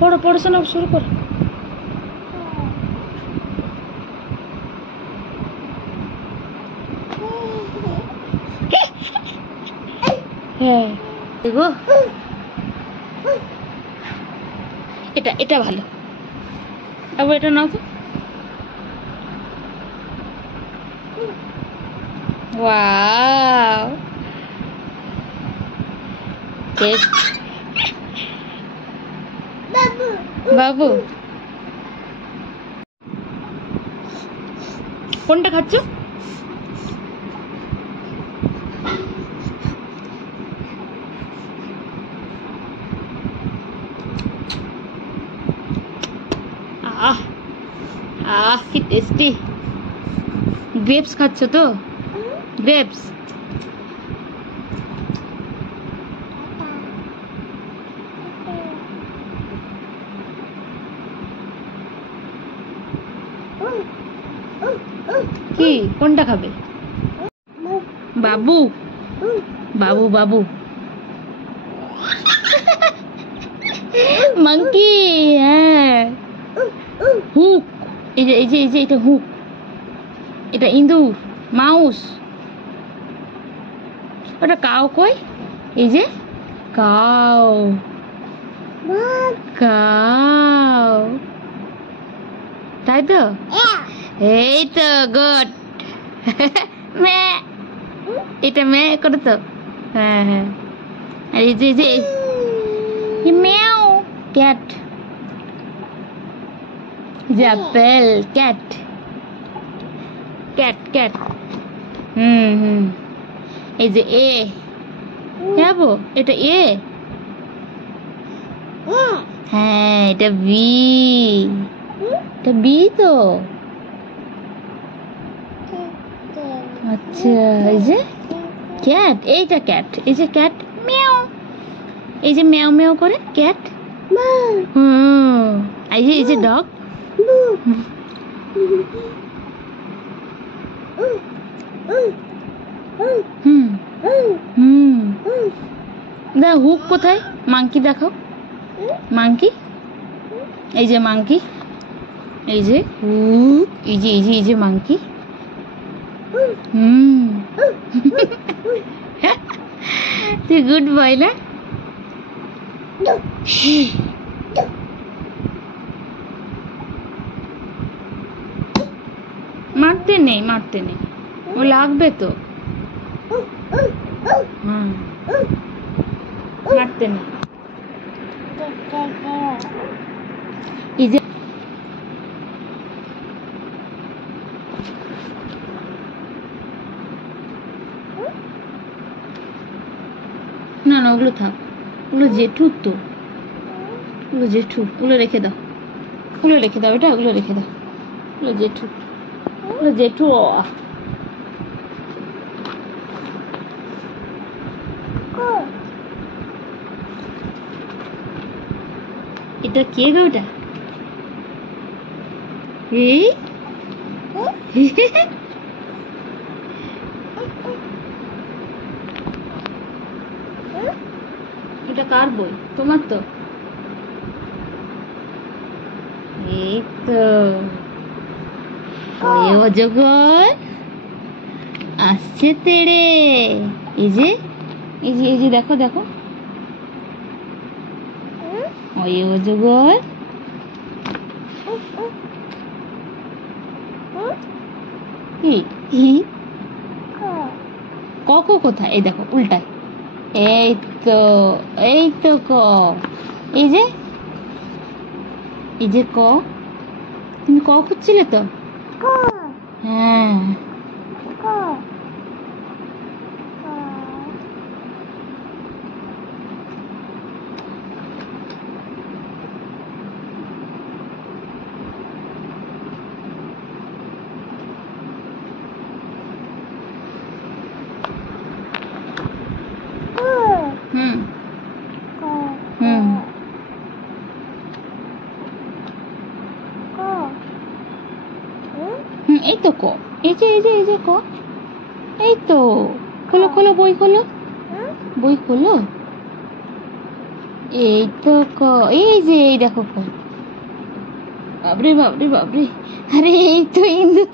পড়ো, পড়াশোনা শুরু করো। হ্যাঁ দেখো, এটা এটা ভালো। আবার এটা নাও তো। ওয়াও, বাবু কোনটা খাচ্ছ? আহ আহ কি টেস্টি। গ্রেপস খাচ্ছ তো? গ্রেপস। কি কোনটা খাবে? বাবু বাবু বাবু মাংকি। হ্যাঁ, হুক। এই যে এই যে এই যে এটা হুক, এটা ইঁদুর, মাউস। ওটা কাউ কই? এই যে কাউ, কাউ, তাই তো? এই তো গুড। মে, এটা মে করে তো। হ্যাঁ হ্যাঁ। আর এই যে এই যে ম্যাও, ক্যাট। যে অ্যাপেল, ক্যাট, ক্যাট ক্যাট। হুম। এই যে এ, যাবো, এটা এ। হ্যাঁ এটা বি, এটা বি তো। আচ্ছা এই যে ক্যাট, এইটা ক্যাট। এই যে ক্যাট মিয়াও, এই যে মিয়াও মিয়াও করে ক্যাট। হুম, এই যে ডগ। হুম হুম। দেখ হুক কোথায়? মাংকি দেখাও, মাংকি। এই যে মাংকি, এই যে হুক, এই যে এই যে এই যে মাংকি। হুম। তুই গুড বয় না? মারতে নেই, মারতে নেই, ও লাগবে তো। হুম, মারতে নেই। এই যে না না, ওগুলো থাক, ওগুলো জেঠুর তো, ওগুলো জেঠু, ওগুলো রেখে দাও, ওগুলো রেখে দাও, এটা ওগুলো রেখে দাও, ওগুলো জেঠু, ওগুলো জেঠু। এটা কে গো? ওটা এই এটা কার বই? তোমার তো। এই তো ওই অজগর আসছে তেড়ে। এই যে এই যে এই যে দেখো দেখো, ওই অজগর। কি ক কোথায়? এই দেখো উল্টায়। এই তো, এই তো ক। এই যে এই যে ক, তুমি ক খুঁজছিলে তো। হ্যাঁ হুম হুম। এই তো ক। এই যে এই যে এই যে ক। এই তো, খোলো খোলো বই খোলো, বই খোলো। এই তো ক, এই যে এই দেখো ক। বাবরে বাবরে বাবরে, আরে এই তো ইন্দু।